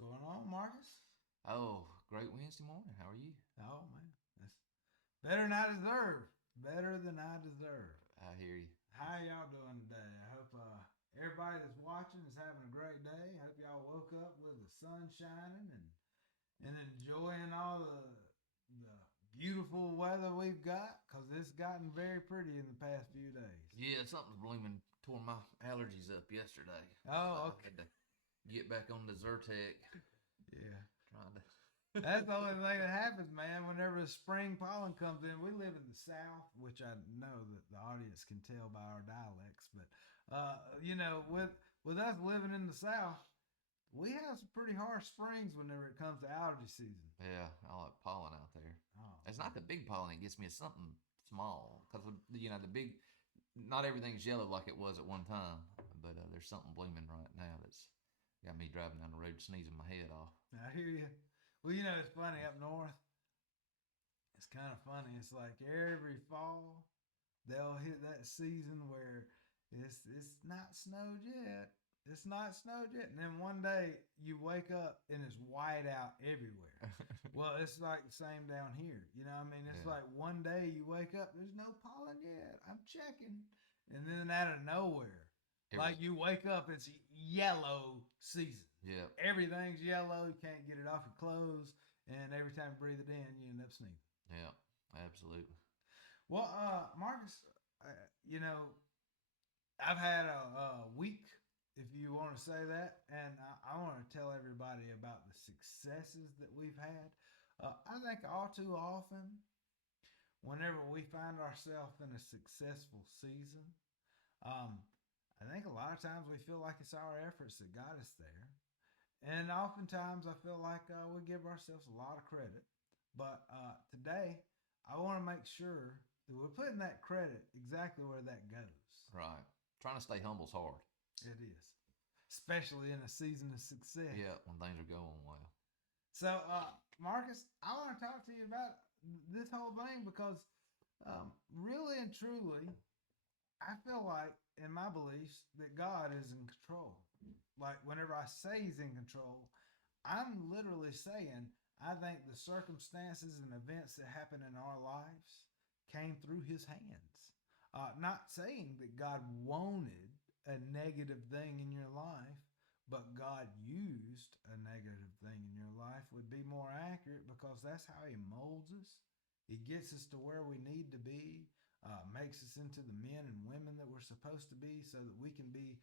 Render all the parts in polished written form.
going on, Marcus? Oh, great Wednesday morning. How are you? Oh man, that's better than I deserve. Better than I deserve. I hear you. How y'all doing today? I hope everybody that's watching is having a great day. I hope y'all woke up with the sun shining and enjoying all the beautiful weather we've got because it's gotten very pretty in the past few days. Yeah, something's blooming tore my allergies up yesterday. So Oh, I okay. had to get back on the Zyrtec. Yeah. Trying to. That's the only thing that happens, man. Whenever the spring pollen comes in, we live in the South, which I know that the audience can tell by our dialects. But with us living in the South, we have some pretty harsh springs whenever it comes to allergy season. Yeah, all that pollen out there. Oh It's not man, the big pollen that gets me. It's something small because the big. Not everything's yellow like it was at one time, but there's something blooming right now that's got me driving down the road sneezing my head off. I hear you. Well, it's funny up north. It's kind of funny. It's like every fall they'll hit that season where it's not snowed yet. It's not snowed yet. And then one day you wake up and it's white out everywhere. Well, it's like the same down here. You know what I mean? It's Yeah. like one day you wake up, there's no pollen yet. I'm checking. And then out of nowhere, Every, like you wake up, it's yellow season. yeah, Everything's yellow. You can't get it off your clothes. And every time you breathe it in, you end up sneezing. yeah, absolutely. Well, Marcus, uh, you know, I've had a week, if you want to say that, and I want to tell everybody about the successes that we've had. I think all too often, whenever we find ourselves in a successful season, um, I think a lot of times we feel like it's our efforts that got us there. And oftentimes I feel like we give ourselves a lot of credit. But today, I want to make sure that we're putting that credit exactly where that goes. Right. Trying to stay humble's hard. It is, especially in a season of success. Yeah, when things are going well. So, Marcus, I want to talk to you about this whole thing because really and truly, I feel like, in my beliefs, that God is in control. Like, whenever I say He's in control, I'm literally saying I think the circumstances and events that happen in our lives came through His hands. Not saying that God wanted a negative thing in your life, but God used a negative thing in your life would be more accurate because that's how He molds us. He gets us to where we need to be, makes us into the men and women that we're supposed to be so that we can be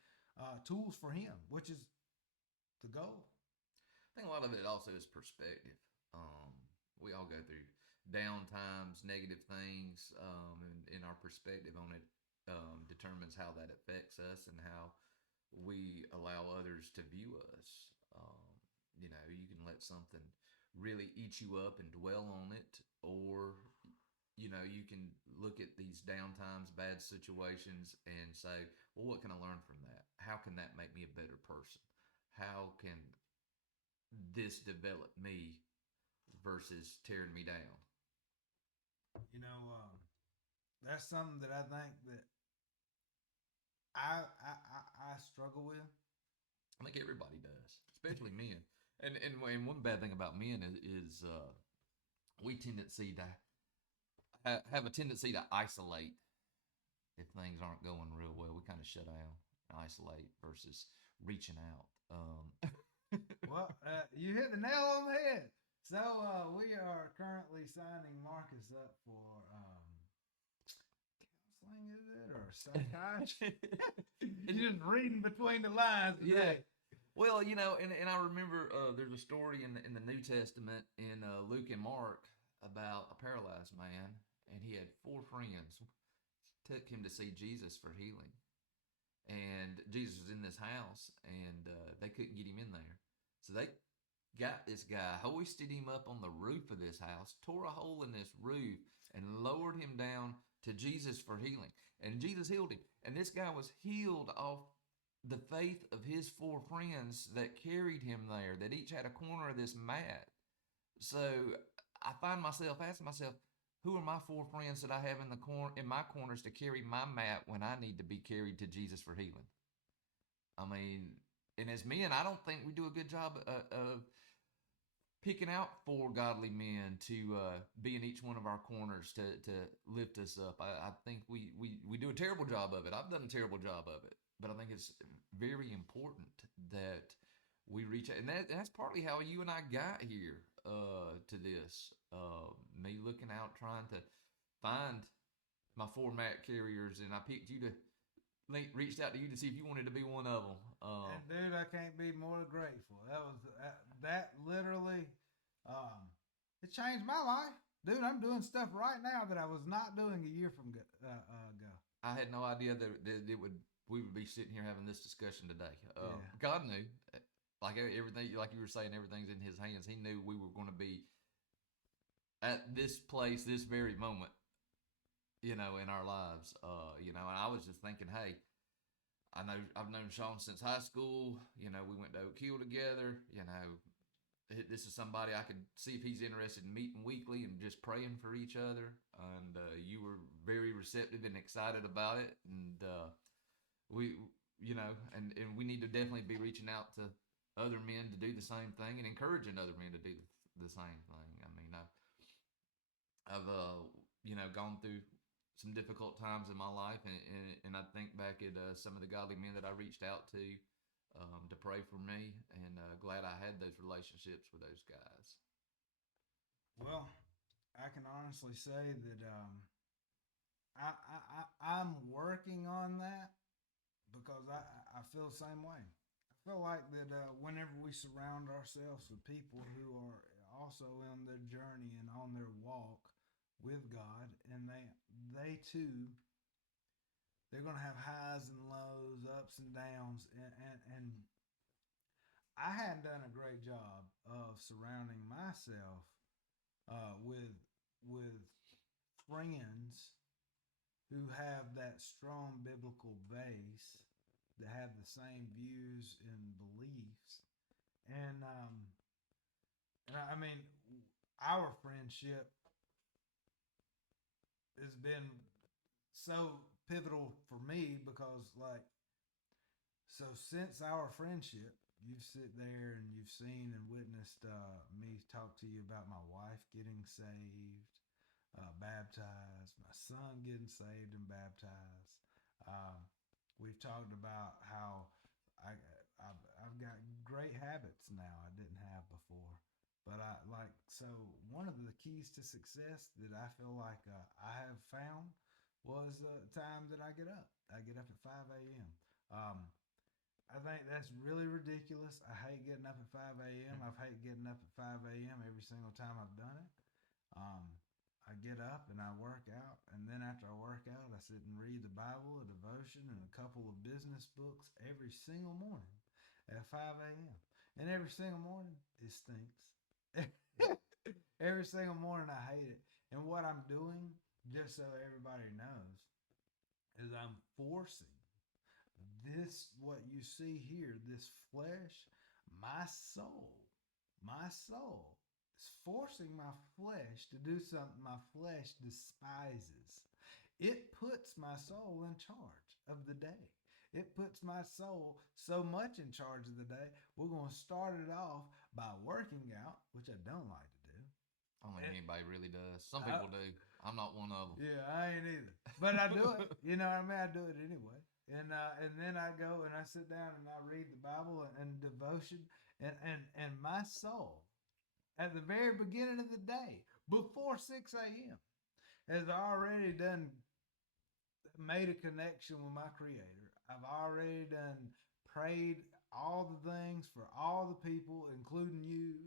tools for Him, which is the goal. I think a lot of it also is perspective. We all go through down times, negative things, and our perspective on it determines how that affects us and how we allow others to view us. You can let something really eat you up and dwell on it, or you can look at these down times, bad situations, and say, well, what can I learn from that? How can that make me a better person? How can this develop me versus tearing me down? You know, that's something that I think that I struggle with. I think everybody does, especially men. And one bad thing about men is we tendency to have a tendency to isolate if things aren't going real well. We kind of shut down and isolate versus reaching out. Well, you hit the nail on the head. So we are currently signing Marcus up for counseling, is it, or psychiatry? You're just reading between the lines Yeah. today. Well, and I remember there's a story in the New Testament in Luke and Mark about a paralyzed man, and he had four friends took him to see Jesus for healing, and Jesus was in this house, and they couldn't get him in there, so they got this guy, hoisted him up on the roof of this house, tore a hole in this roof, and lowered him down to Jesus for healing, and Jesus healed him, and this guy was healed off the faith of his four friends that carried him there, that each had a corner of this mat. So I find myself asking myself, who are my four friends that I have in my corners to carry my mat when I need to be carried to Jesus for healing? I mean, and as men, I don't think we do a good job of picking out four godly men to be in each one of our corners to lift us up. I think we do a terrible job of it. I've done a terrible job of it, but I think it's very important that we reach out, and that's partly how you and I got here to this. Me looking out, trying to find my four mat carriers, and I picked you to reached out to you to see if you wanted to be one of them. And dude, I can't be more grateful. That literally, it changed my life, dude. I'm doing stuff right now that I was not doing a year from ago. I had no idea that we would be sitting here having this discussion today. Yeah. God knew, like everything, like you were saying, everything's in His hands. He knew we were going to be at this place, this very moment, in our lives. And I was just thinking, hey, I've known Shaun since high school. We went to Oak Hill together. This is somebody I could see if he's interested in meeting weekly and just praying for each other. And you were very receptive and excited about it. And we need to definitely be reaching out to other men to do the same thing and encouraging other men to do the same thing. I mean, I've gone through some difficult times in my life, and I think back at some of the godly men that I reached out to pray for me, and glad I had those relationships with those guys. Well, I can honestly say that I'm working on that because I feel the same way. I feel like that whenever we surround ourselves with people who are also on their journey and on their walk with God, and they too, they're going to have highs and lows, ups and downs, and I hadn't done a great job of surrounding myself with friends who have that strong biblical base, that have the same views and beliefs, and I mean, our friendship has been so pivotal for me because, since our friendship, you've sit there and you've seen and witnessed me talk to you about my wife getting saved, baptized, my son getting saved and baptized. We've talked about how I've got great habits now I didn't have before. But one of the keys to success that I feel like I have found was the time that I get up. I get up at 5 a.m. I think that's really ridiculous. I hate getting up at 5 a.m. I've hated getting up at 5 a.m. every single time I've done it. I get up and I work out, and then after I work out, I sit and read the Bible, a devotion, and a couple of business books every single morning at 5 a.m. And every single morning, it stinks. Every single morning I hate it. And what I'm doing, just so everybody knows, is I'm forcing this, what you see here, this flesh, my soul is forcing my flesh to do something my flesh despises. It puts my soul in charge of the day. It puts my soul so much in charge of the day. We're going to start it off by working out, which I don't like to do. I don't think anybody really does. Some people do. I'm not one of them. Yeah, I ain't either. But I do it. You know what I mean? I do it anyway. And then I go and I sit down and I read the Bible and devotion. And my soul, at the very beginning of the day, before 6 a.m., has already made a connection with my Creator. I've already prayed all the things for all the people, including you.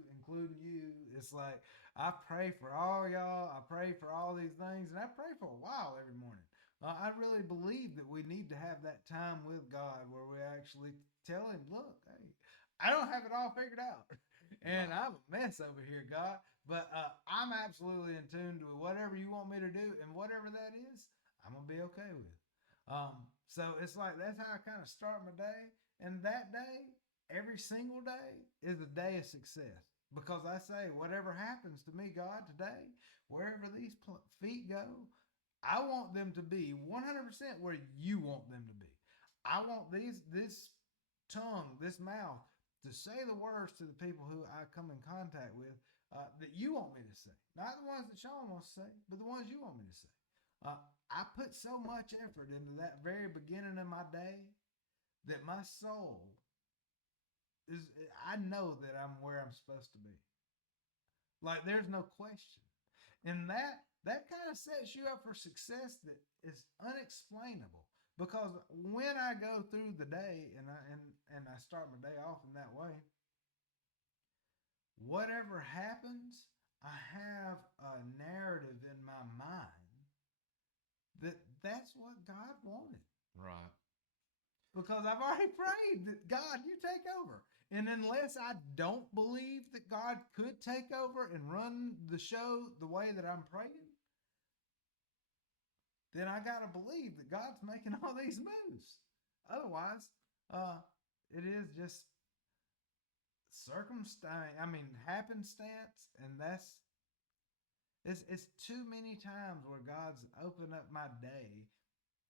It's like, I pray for all y'all. I pray for all these things, and I pray for a while every morning. I really believe that we need to have that time with God where we actually tell Him, look, hey, I don't have it all figured out. And I'm a mess over here, God. But I'm absolutely in tune to whatever you want me to do, and whatever that is, I'm going to be okay with. So it's like, that's how I kind of start my day. And that day, every single day, is a day of success. Because I say, whatever happens to me, God, today, wherever these feet go, I want them to be 100% where you want them to be. I want this tongue, this mouth, to say the words to the people who I come in contact with that you want me to say. Not the ones that Shaun wants to say, but the ones you want me to say. I put so much effort into that very beginning of my day that my soul is, I know that I'm where I'm supposed to be. Like, there's no question. And that kind of sets you up for success that is unexplainable. Because when I go through the day and I start my day off in that way, whatever happens, I have a narrative in my mind that's what God wanted. Right. Because I've already prayed that God, you take over. And unless I don't believe that God could take over and run the show the way that I'm praying, then I got to believe that God's making all these moves. Otherwise, it is just happenstance, and it's too many times where God's opened up my day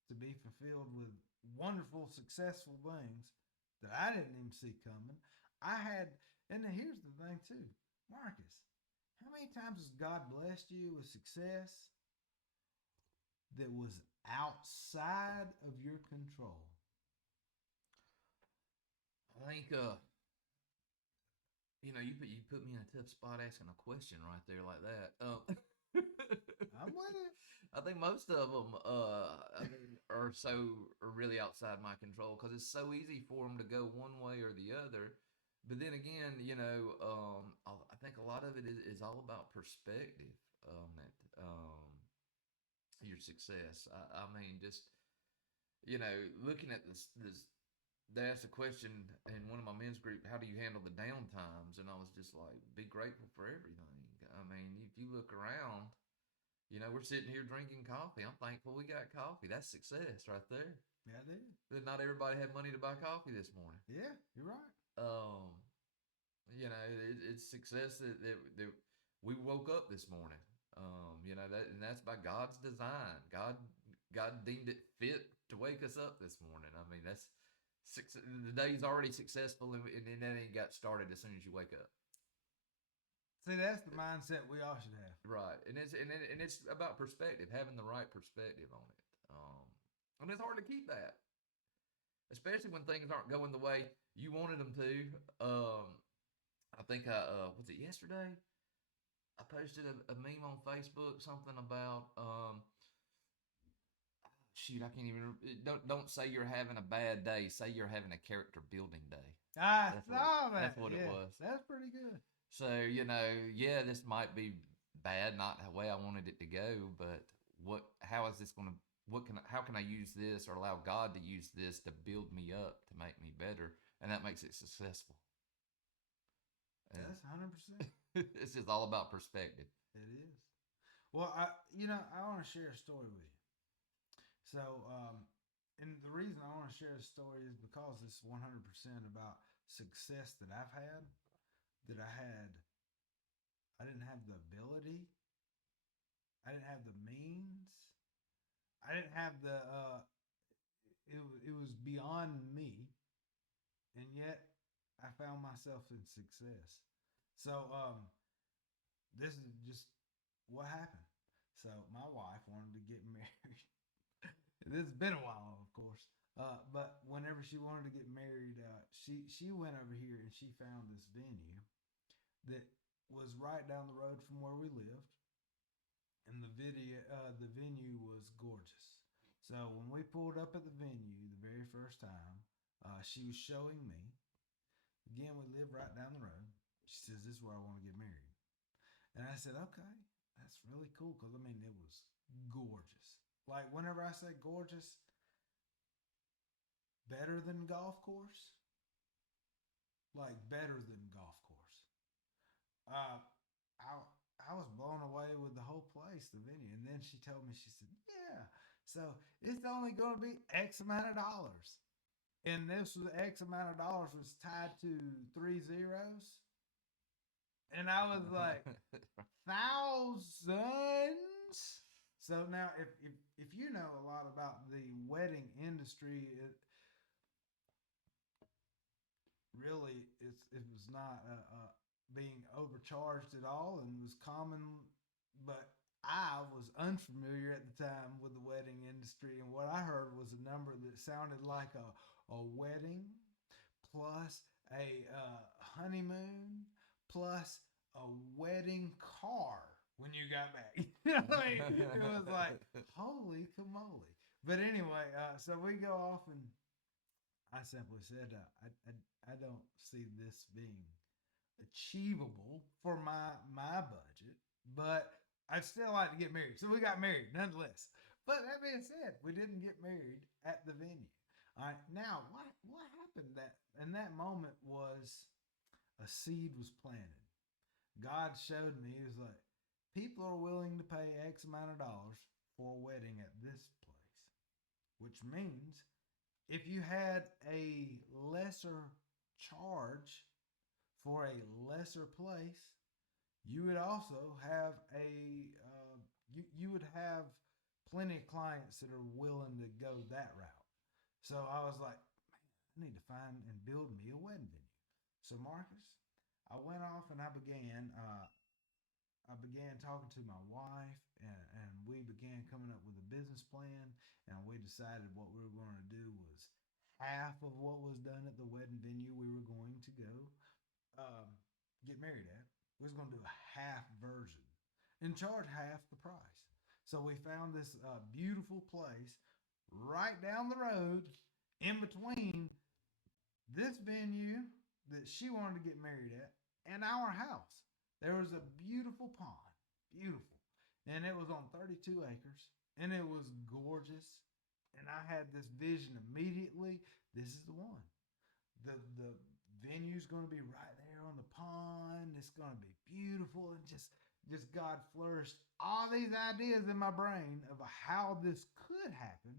to be fulfilled with wonderful, successful things that I didn't even see coming. And here's the thing too, Marcus, how many times has God blessed you with success that was outside of your control? I think you put me in a tough spot asking a question right there like that. I'm with it. I think most of them are really outside my control because it's so easy for them to go one way or the other. But then again, I think a lot of it is all about perspective. Your success. I mean, just looking at this, they asked a question in one of my men's group, how do you handle the down times? And I was just like, be grateful for everything. I mean, if you look around, we're sitting here drinking coffee. I'm thankful we got coffee. That's success right there. Yeah, it is. That not everybody had money to buy coffee this morning. Yeah, you're right. It's success that we woke up this morning. That's by God's design. God deemed it fit to wake us up this morning. I mean, the day's already successful, and then it ain't got started as soon as you wake up. See, that's the mindset we all should have. Right, and it's about perspective, having the right perspective on it. And it's hard to keep that, especially when things aren't going the way you wanted them to. I think was it yesterday? I posted a meme on Facebook, something about shoot, I can't even. Don't say you're having a bad day. Say you're having a character building day. I saw that. That's what it was. That's pretty good. So this might be bad, not the way I wanted it to go, but how is this going to? How can I use this or allow God to use this to build me up to make me better, and that makes it successful. And that's 100%. It's just all about perspective. It is. Well, I want to share a story with you. So, and the reason I want to share this story is because it's 100% about success that I've had, I didn't have the ability, I didn't have the means, I didn't have it was beyond me, and yet I found myself in success. So, this is just what happened. So my wife wanted to get married. This has been a while, of course. But whenever she wanted to get married, she went over here and she found this venue that was right down the road from where we lived, and the venue was gorgeous. So when we pulled up at the venue the very first time, she was showing me. Again, we live right down the road. She says, "This is where I want to get married." And I said, "Okay, that's really cool," because I mean, it was gorgeous. Like, whenever I say gorgeous, better than golf course, like better than golf course. I was blown away with the whole place, the venue. And then she told me, she said, "Yeah, so it's only going to be X amount of dollars." And this was X amount of dollars was tied to 3 zeros. And I was like, thousands. So now, if you know a lot about the wedding industry, really it was not being overcharged at all, and was common. But I was unfamiliar at the time with the wedding industry, and what I heard was a number that sounded like a wedding plus a honeymoon plus a wedding car when you got back. You know what I mean? It was like, holy camole. But anyway, so we go off, and I simply said, I don't see this being achievable for my budget, but I'd still like to get married. So we got married nonetheless. But that being said, we didn't get married at the venue. All right, now what happened that in that moment was a seed was planted. God showed me, he was like, people are willing to pay X amount of dollars for a wedding at this place, which means if you had a lesser charge for a lesser place, you would also have you would have plenty of clients that are willing to go that route. So I was like, man, I need to find and build me a wedding venue. So Marcus, I went off and I began talking to my wife, and we began coming up with a business plan, and we decided what we were going to do was half of what was done at the wedding venue we were going to go get married at. We was going to do a half version and charge half the price. So we found this beautiful place right down the road in between this venue that she wanted to get married at and our house. There was a beautiful pond, beautiful. And it was on 32 acres, and it was gorgeous. And I had this vision immediately. This is the one. The venue's going to be right there on the pond. It's going to be beautiful, and just God flourished all these ideas in my brain of how this could happen.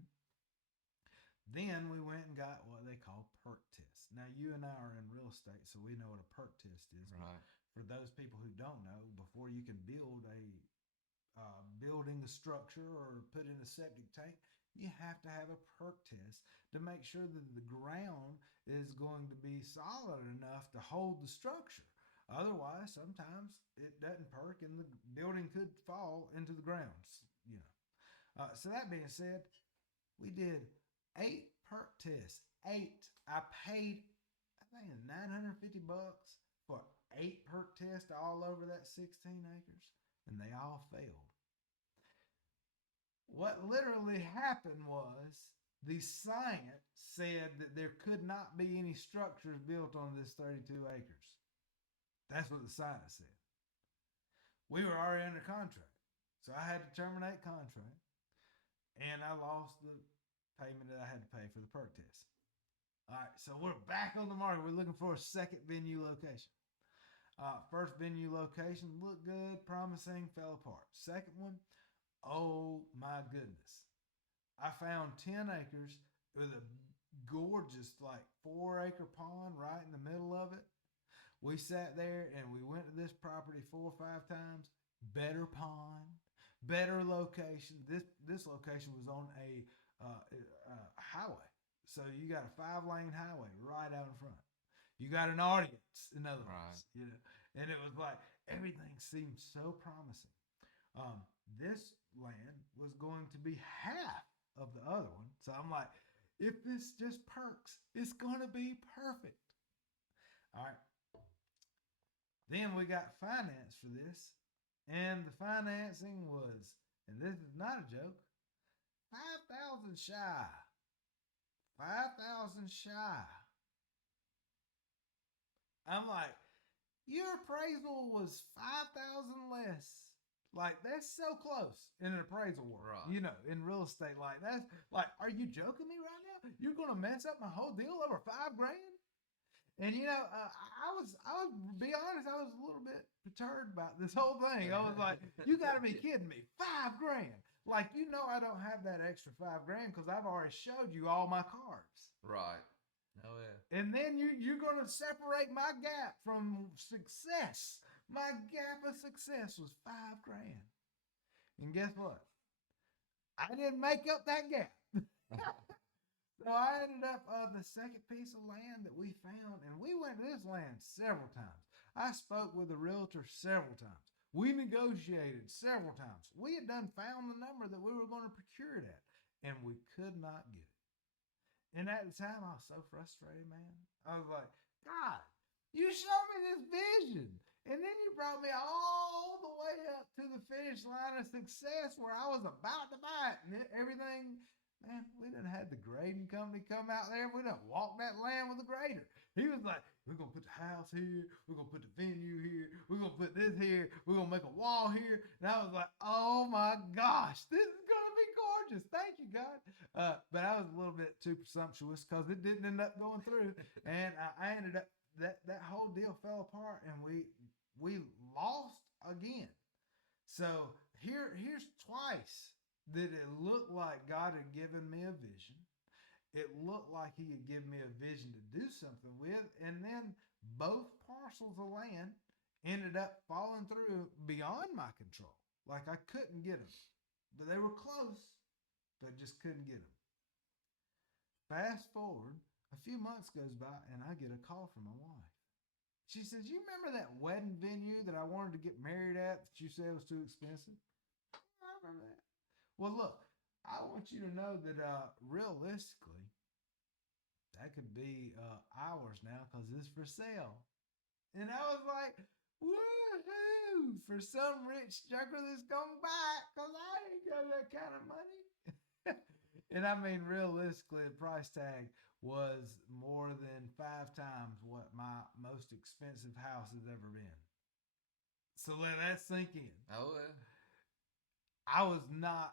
Then we went and got what they call perk tests. Now, you and I are in real estate, so we know what a perk test is. Right. For those people who don't know, before you can build a building a structure or put in a septic tank, you have to have a perk test to make sure that the ground is going to be solid enough to hold the structure. Otherwise, sometimes it doesn't perk and the building could fall into the ground. You know. So that being said, we did 8 perk tests. 8. I paid, I think, $950 for 8 perk tests all over that 16 acres, and they all failed. What literally happened was the science said that there could not be any structures built on this 32 acres. That's what the science said. We were already under contract, so I had to terminate contract, and I lost the payment that I had to pay for the perk test. All right, so we're back on the market. We're looking for a second venue location. First venue location looked good, promising, fell apart. Second one, oh my goodness. I found 10 acres with a gorgeous, like 4-acre pond right in the middle of it. We sat there and we went to this property 4 or 5 times. Better pond, better location. This location was on a highway. So you got a 5-lane highway right out in front. You got an audience, in other words, you know, and it was like everything seemed so promising. This land was going to be half of the other one, so I'm like, if this just perks, it's going to be perfect. All right. Then we got finance for this, and the financing was, and this is not a joke, 5,000 shy. 5,000 shy. I'm like, your appraisal was 5,000 less. Like, that's so close in an appraisal world, right. You know, in real estate. Like, that's like, are you joking me right now? You're going to mess up my whole deal over $5,000? And you know, I was be honest, I was a little bit perturbed about this whole thing. I was like, you got to be kidding me, $5,000. Like, you know, I don't have that extra $5,000 because I've already showed you all my cards. Right. Oh yeah. And then you're going to separate my gap from success. My gap of success was $5,000. And guess what? I didn't make up that gap. So I ended up the second piece of land that we found, and we went went to this land several times. I spoke with a realtor several times. We negotiated several times. We had found the number that we were going to procure it at, and we could not get it. And at the time, I was so frustrated, man. I was like, God, you showed me this vision. And then you brought me all the way up to the finish line of success where I was about to buy it. And everything, man, we done had the grading company come out there. We done walked that land with a grader. He was like, we're going to put the house here. We're going to put the venue here. We're going to put this here. We're going to make a wall here. And I was like, oh my gosh, this is going to be gorgeous. Thank you, God. But I was a little bit too presumptuous because it didn't end up going through. And I ended up, that whole deal fell apart and we lost again. So here's twice that it looked like God had given me a vision. It looked like he had given me a vision to do something with, and then both parcels of land ended up falling through beyond my control. Like I couldn't get them, but they were close, but just couldn't get them. Fast forward, a few months goes by, and I get a call from my wife. She says, you remember that wedding venue that I wanted to get married at that you said was too expensive? I remember that. Well, look, I want you to know that realistically, that could be ours now because it's for sale. And I was like, woohoo, for some rich joker that's going to buy it because I ain't got that kind of money. And I mean, realistically, the price tag was more than 5 times what my most expensive house has ever been. So let that sink in. Oh, yeah. I was not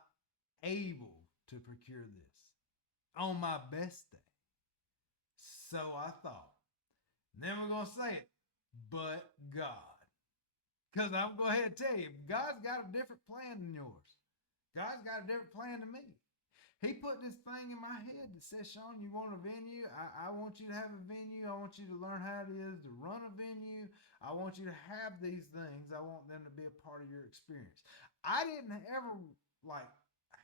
able to procure this on my best day. So I thought, and then we're going to say it, but God. Because I'm going to go ahead and tell you, God's got a different plan than yours. God's got a different plan than me. He put this thing in my head that says, Shaun, you want a venue? I want you to have a venue. I want you to learn how it is to run a venue. I want you to have these things. I want them to be a part of your experience. I didn't ever like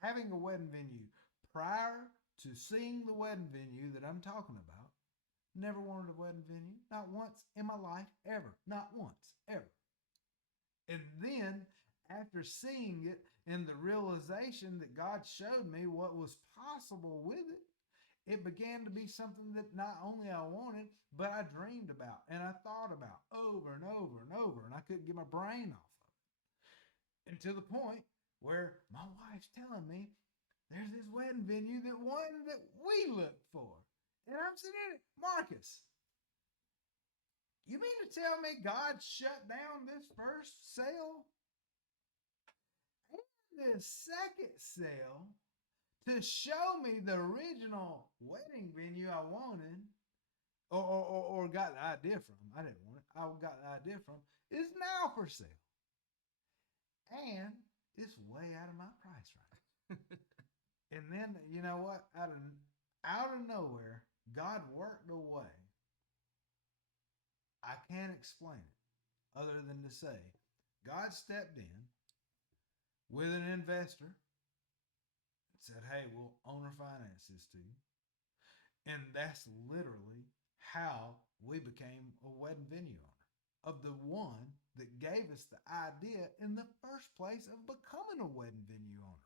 having a wedding venue prior to seeing the wedding venue that I'm talking about. Never wanted a wedding venue. Not once in my life, ever. Not once, ever. And then after seeing it and the realization that God showed me what was possible with it, it began to be something that not only I wanted, but I dreamed about and I thought about over and over and over, and I couldn't get my brain off of it. And to the point where my wife's telling me there's this wedding venue that we looked for. And I'm sitting there, Marcus, you mean to tell me God shut down this first sale and the second sale to show me the original wedding venue I wanted or got the idea from? I didn't want it. I got the idea from. It's now for sale. And it's way out of my price range. And then, you know what? Out of nowhere, God worked a way. I can't explain it other than to say God stepped in with an investor and said, hey, we'll owner finance this to you. And that's literally how we became a wedding venue owner, of the one that gave us the idea in the first place of becoming a wedding venue owner.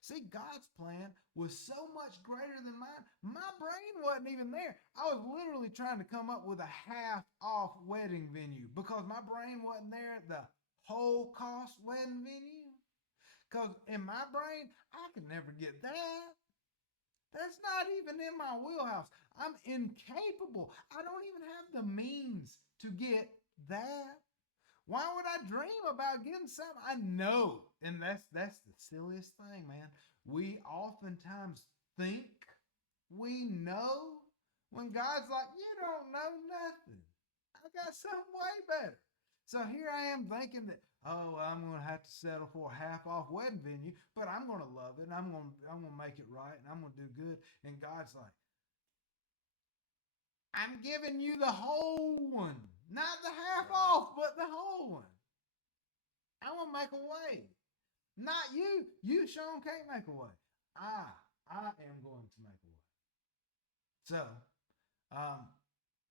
See, God's plan was so much greater than mine. My brain wasn't even there. I was literally trying to come up with a half-off wedding venue because my brain wasn't there at the whole cost wedding venue. Because in my brain, I could never get that. That's not even in my wheelhouse. I'm incapable. I don't even have the means to get that. Why would I dream about getting something I know? And that's the silliest thing, man. We oftentimes think we know when God's like, you don't know nothing. I got something way better. So here I am thinking that, I'm going to have to settle for a half-off wedding venue, but I'm going to love it, and I'm going to make it right, and I'm going to do good. And God's like, I'm giving you the whole one. Not the half off, but the whole one. I want to make a way. Not you. You, Shaun, can't make a way. I am going to make a way. So,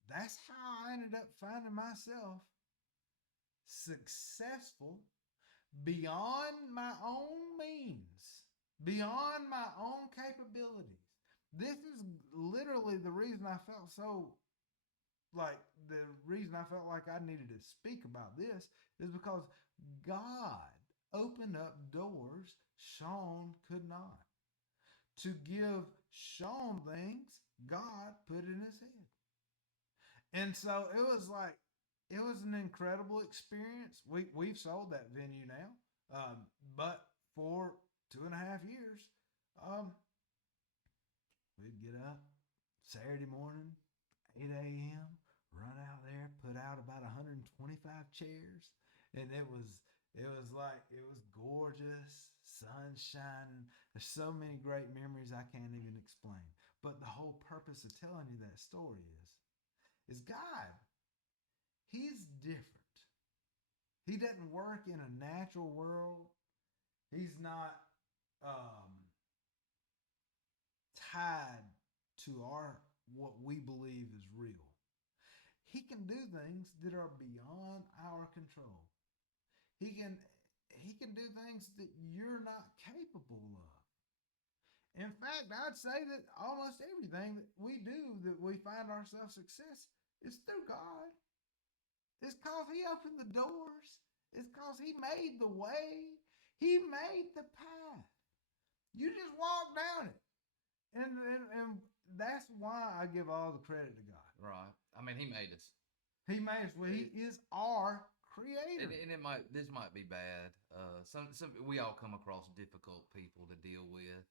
that's how I ended up finding myself successful beyond my own means, beyond my own capabilities. This is literally the reason I felt so like the reason I felt like I needed to speak about this is because God opened up doors Shaun could not. To give Shaun things God put in his head. And so it was like, it was an incredible experience. We've sold that venue now, but for 2.5 years, um, we'd get up Saturday morning, 8 a.m., run out there, put out about 125 chairs, and it was gorgeous, sun shining. There's so many great memories I can't even explain. But the whole purpose of telling you that story is God. He's different. He doesn't work in a natural world. He's not um, tied to our what we believe is real. He can do things that are beyond our control. He can he can do things that you're not capable of. In fact, I'd say that almost everything that we do that we find ourselves success is through God. It's because He opened the doors. It's because He made the way. He made the path. You just walk down it. And that's why I give all the credit to God. Right. I mean, He made us. He made us. Well, He is our creator. And this might be bad. Some we all come across difficult people to deal with,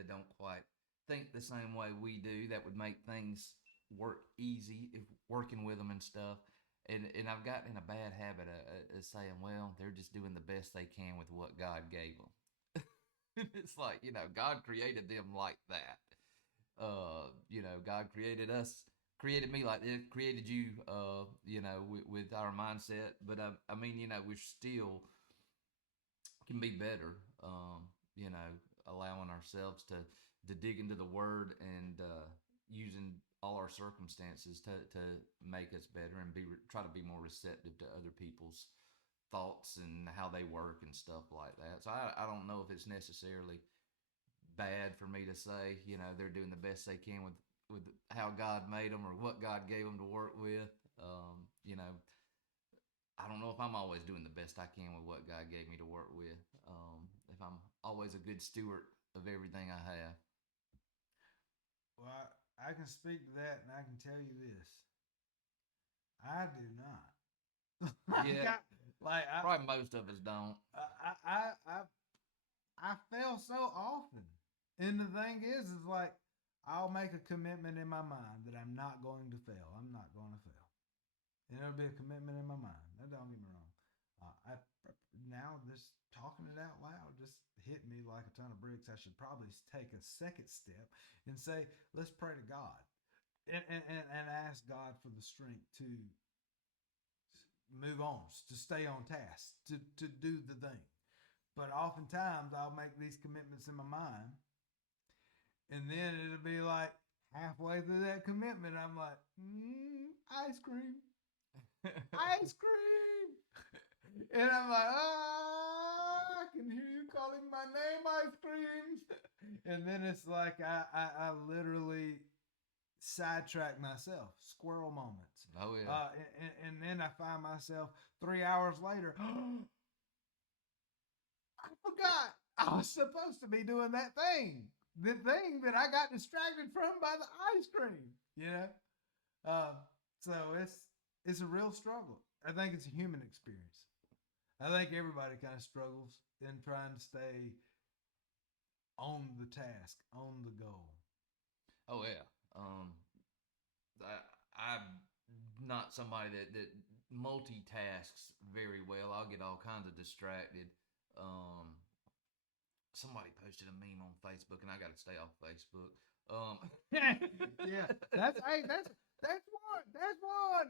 that don't quite think the same way we do. That would make things work easy if working with them and stuff. And I've gotten in a bad habit of saying, well, they're just doing the best they can with what God gave them. It's like, God created them like that. God created us, created me like this, created you, with our mindset. But I mean, we still can be better. Allowing ourselves to dig into the Word and using all our circumstances to make us better and try to be more receptive to other people's thoughts and how they work and stuff like that. So I don't know if it's necessarily bad for me to say, they're doing the best they can with how God made them or what God gave them to work with. I don't know if I'm always doing the best I can with what God gave me to work with. If I'm always a good steward of everything I have. Well, I can speak to that, and I can tell you this: I do not. Yeah, probably most of us don't. I fail so often, and the thing is like I'll make a commitment in my mind that I'm not going to fail. I'm not going to fail, and it'll be a commitment in my mind. Now, don't get me wrong. Now just talking it out loud just hit me like a ton of bricks. I should probably take a second step and say, let's pray to God and ask God for the strength to move on, to stay on task, to do the thing. But oftentimes I'll make these commitments in my mind, and then it'll be like halfway through that commitment, I'm like, ice cream, ice cream. And I'm like, I can hear you calling my name, ice cream. And then it's like I literally sidetrack myself, squirrel moments. Oh, yeah. And then I find myself 3 hours later, I forgot I was supposed to be doing that thing. The thing that I got distracted from by the ice cream, So it's a real struggle. I think it's a human experience. I think everybody kind of struggles in trying to stay on the task, on the goal. Oh yeah. I'm not somebody that multitasks very well. I'll get all kinds of distracted. Somebody posted a meme on Facebook, and I got to stay off Facebook. Yeah, that's one.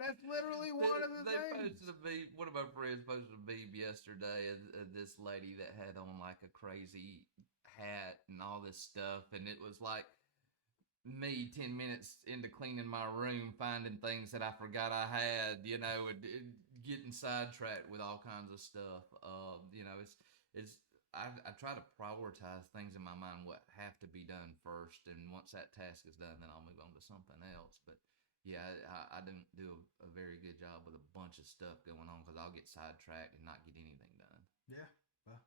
That's literally one of the things. Posted a meme. One of my friends posted a meme yesterday of this lady that had on like a crazy hat and all this stuff, and it was like me 10 minutes into cleaning my room, finding things that I forgot I had, getting sidetracked with all kinds of stuff. It's I try to prioritize things in my mind what have to be done first, and once that task is done, then I'll move on to something else. But yeah, I don't do a very good job with a bunch of stuff going on because I'll get sidetracked and not get anything done. Yeah. Well,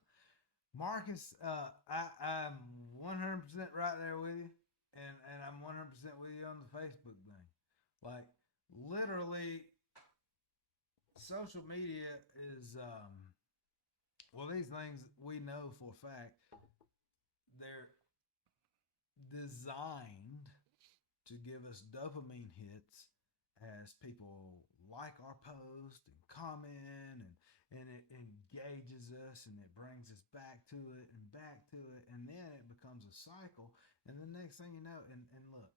Marcus, I'm 100% right there with you, and I'm 100% with you on the Facebook thing. Like, literally, social media is, well, these things we know for a fact, they're designed to give us dopamine hits as people like our post and comment, and it engages us and it brings us back to it and back to it, and then it becomes a cycle, and the next thing you know, and look,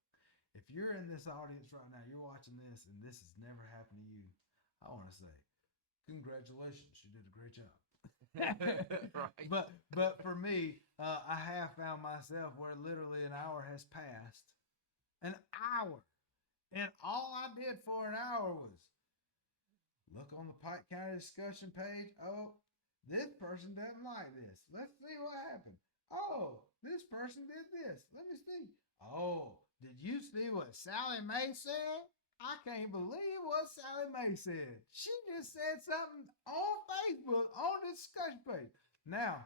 if you're in this audience right now, you're watching this and this has never happened to you, I want to say congratulations, you did a great job. Right. But for me, I have found myself where literally an hour has passed, an hour, and all I did for an hour was look on the Pike County discussion page. Oh, this person doesn't like this. Let's see what happened. Oh, this person did this. Let me see. Oh, did you see what Sally Mae said? I can't believe what Sally Mae said. She just said something on Facebook on the discussion page. Now,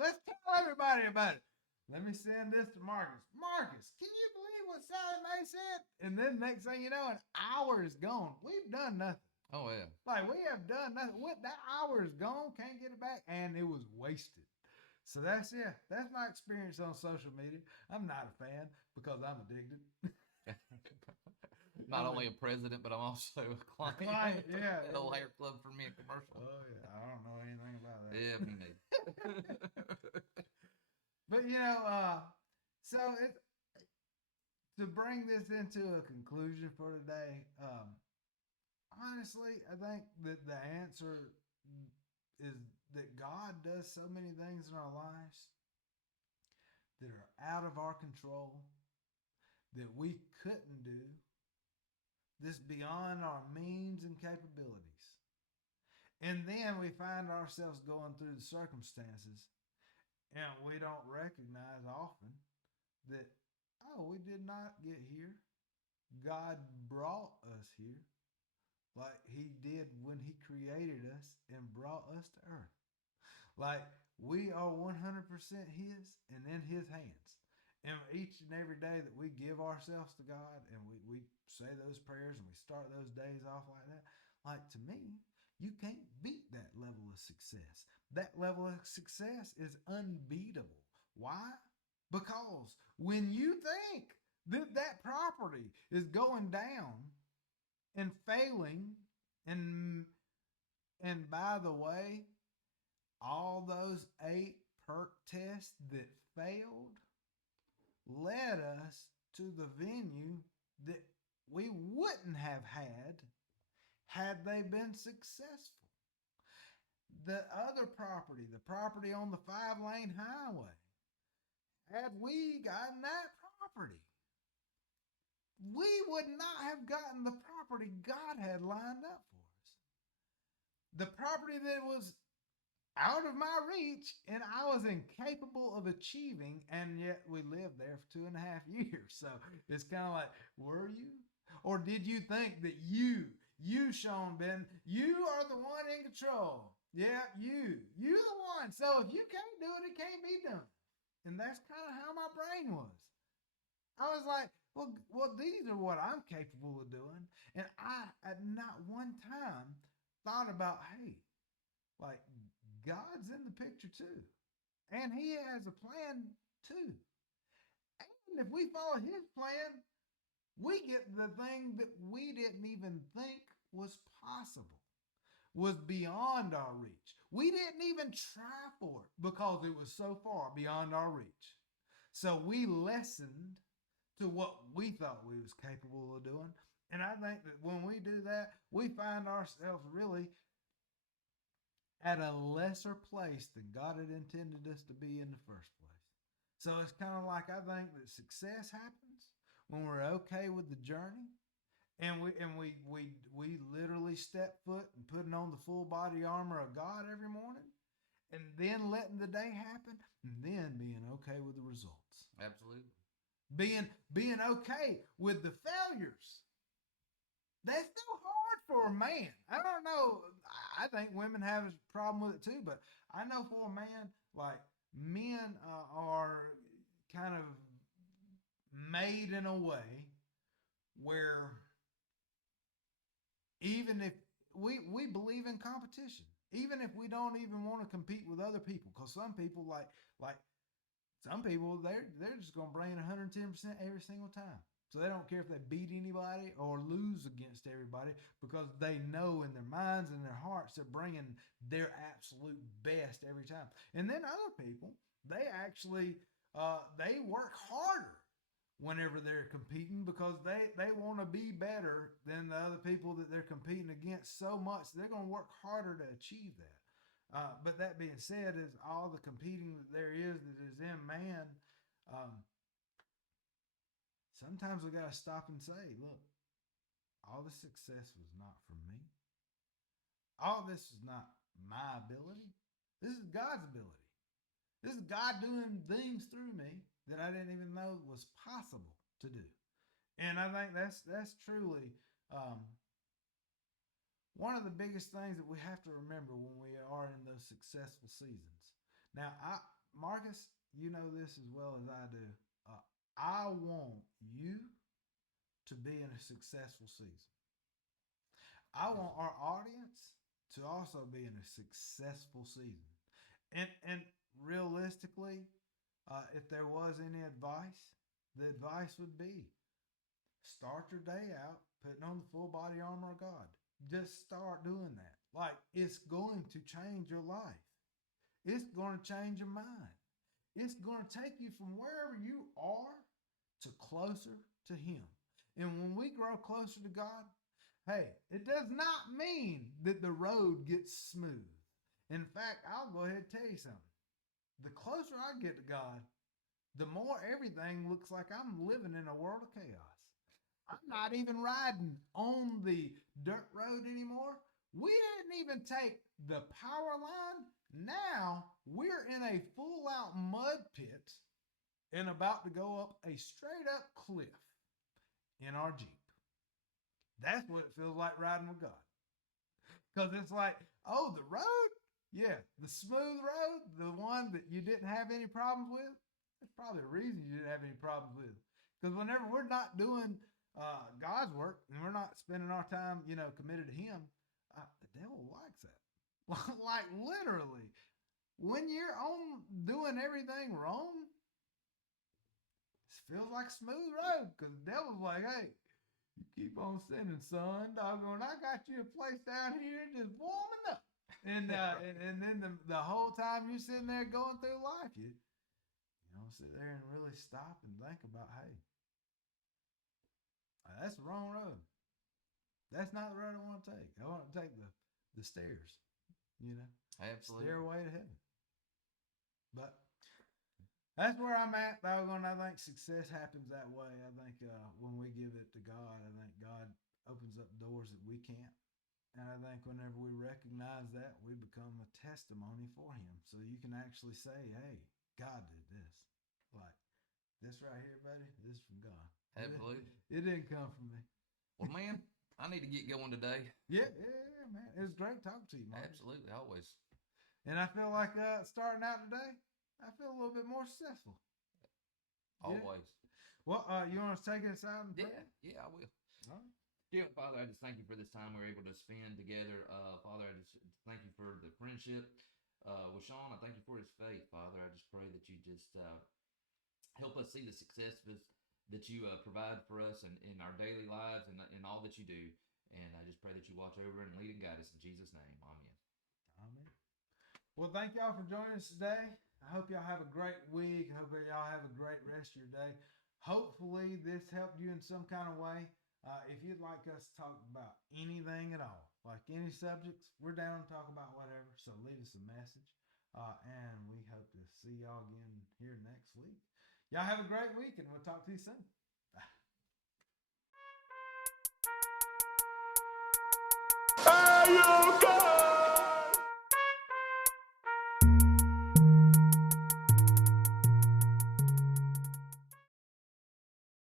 let's tell everybody about it. Let me send this to Marcus. Marcus, can you believe what Sally Mae said? And then next thing you know, an hour is gone. We've done nothing. Oh yeah. Like, we have done nothing. That hour is gone. Can't get it back. And it was wasted. So that's my experience on social media. I'm not a fan because I'm addicted. Not only a president, but I'm also a client. Yeah. At a hair club for me, a commercial. Oh yeah, I don't know anything about that. Yeah, me neither. But so to bring this into a conclusion for today, honestly, I think that the answer is that God does so many things in our lives that are out of our control, that we couldn't do, this beyond our means and capabilities. And then we find ourselves going through the circumstances and we don't recognize often that, oh, we did not get here. God brought us here like he did when he created us and brought us to earth. Like, we are 100% his and in his hands. And each and every day that we give ourselves to God and we say those prayers and we start those days off like that, like, to me, you can't beat that level of success. That level of success is unbeatable. Why? Because when you think that property is going down and failing, and by the way, all those 8 perk tests that failed led us to the venue that we wouldn't have had they been successful. The other property, the property on the 5-lane highway, had we gotten that property, we would not have gotten the property God had lined up for us. The property that was out of my reach and I was incapable of achieving, and yet we lived there for 2.5 years. So it's kind of like, were you? Or did you think that you, Shaun Ben, you are the one in control? Yeah, you're the one. So if you can't do it, it can't be done. And that's kind of how my brain was. I was like, well, these are what I'm capable of doing. And I, at not one time, thought about, hey, like, God's in the picture too. And he has a plan too. And if we follow his plan, we get the thing that we didn't even think was possible, was beyond our reach. We didn't even try for it because it was so far beyond our reach. So we listened to what we thought we was capable of doing. And I think that when we do that, we find ourselves really at a lesser place than God had intended us to be in the first place. So it's kind of like I think that success happens when we're okay with the journey, and we literally step foot and putting on the full body armor of God every morning, and then letting the day happen, and then being okay with the results. Absolutely. Being okay with the failures. That's so hard for a man. I don't know. I think women have a problem with it too, but I know for a man, like men are kind of made in a way where even if we believe in competition, even if we don't even want to compete with other people, because some people like some people they're just gonna bring 110% every single time. So they don't care if they beat anybody or lose against everybody because they know in their minds and their hearts they're bringing their absolute best every time. And then other people, they actually they work harder whenever they're competing because they want to be better than the other people that they're competing against so much they're going to work harder to achieve that. But that being said, is all the competing that there is that is in man. Um, Sometimes we got to stop and say, look, all the success was not from me. All this is not my ability. This is God's ability. This is God doing things through me that I didn't even know was possible to do. And I think that's truly one of the biggest things that we have to remember when we are in those successful seasons. Now, Marcus, you know this as well as I do. I want you to be in a successful season. I want our audience to also be in a successful season. And realistically, if there was any advice, the advice would be start your day out putting on the full body armor of God. Just start doing that. Like it's going to change your life. It's going to change your mind. It's going to take you from wherever you are to closer to Him. And when we grow closer to God, hey, it does not mean that the road gets smooth. In fact, I'll go ahead and tell you something. The closer I get to God, the more everything looks like I'm living in a world of chaos. I'm not even riding on the dirt road anymore. We didn't even take the power line. Now we're in a full out mud pit and about to go up a straight up cliff in our Jeep. That's what it feels like riding with God. Because it's like, oh, the road? Yeah, the smooth road, the one that you didn't have any problems with. That's probably the reason you didn't have any problems with. Because whenever we're not doing God's work and we're not spending our time, committed to Him, the devil likes that. Like literally, when you're on doing everything wrong, it feels like a smooth road because the devil's like, hey, you keep on sinning, son. Doggone, I got you a place down here just warming up. And then the whole time you're sitting there going through life, you sit there and really stop and think about, hey, that's the wrong road. That's not the road I want to take. I want to take the stairs, Absolutely. stairway to heaven. But that's where I'm at, doggone. I think success happens that way. I think when we give it to God, I think God opens up doors that we can't. And I think whenever we recognize that, we become a testimony for Him. So you can actually say, hey, God did this. Like, this right here, buddy, this is from God. Absolutely. It didn't come from me. Well, man, I need to get going today. Yeah, man. It was great talking to you, Mark. Absolutely, always. And I feel like starting out today, I feel a little bit more successful. Always. Yeah. Well, you want to take us out and pray? Yeah, I will. All right. Dear Father, I just thank you for this time we're able to spend together. Father, I just thank you for the friendship with Shaun. I thank you for his faith, Father. I just pray that you just help us see the success that you provide for us in our daily lives and in all that you do. And I just pray that you watch over and lead and guide us in Jesus' name. Amen. Amen. Well, thank y'all for joining us today. I hope y'all have a great week. I hope y'all have a great rest of your day. Hopefully this helped you in some kind of way. If you'd like us to talk about anything at all, like any subjects, we're down to talk about whatever. So leave us a message. And we hope to see y'all again here next week. Y'all have a great week, and we'll talk to you soon.